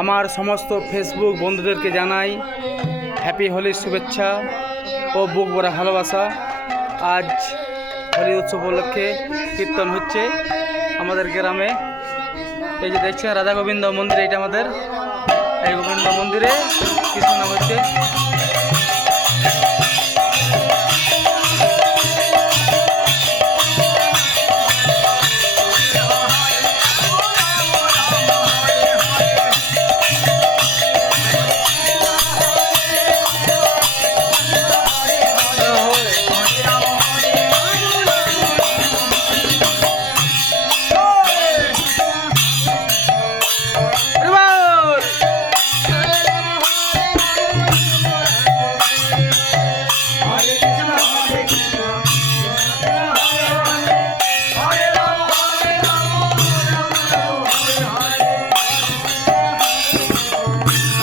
আমার সমস্ত ফেসবুক বন্ধুদেরকে জানাই হ্যাপি হোলির শুভেচ্ছা ও বুক ভরা ভালোবাসা। আজ হোলি উৎসব উপলক্ষে কীর্তন হচ্ছে আমাদের গ্রামে। এই যে দেখছেন রাধা গোবিন্দ মন্দির, এটা আমাদের এই গোবিন্দ মন্দিরে কৃষ্ণ নাম হচ্ছে।